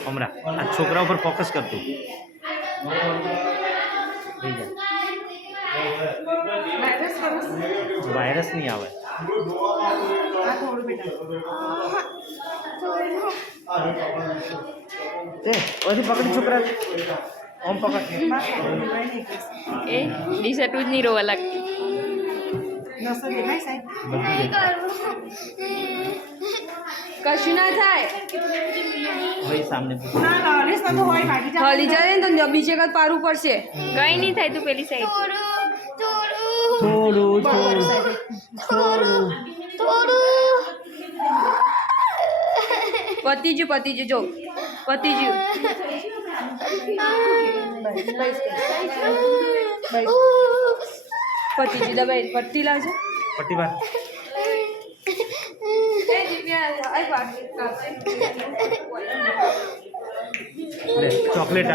હમણાં આ છોકરા ઉપર ફોકસ કરતું થઈ જાય વાયરસ નહીં આવે એ ઓથી પકડી છોકરા ઓમ પકડ એ દિશા તું જ નહીં રોવા લાગતી કશું ના થાય ભાઈ સામને હલી જાય ને તો બીજે વખત પારવું પડશે કઈ નહીં થાય તું પેલી સાઈડ થોડું પતિજુ જો પતિજુ પતિજુ દબાઈ પટ્ટી લાવજો પટ્ટી બાર ચોકલેટ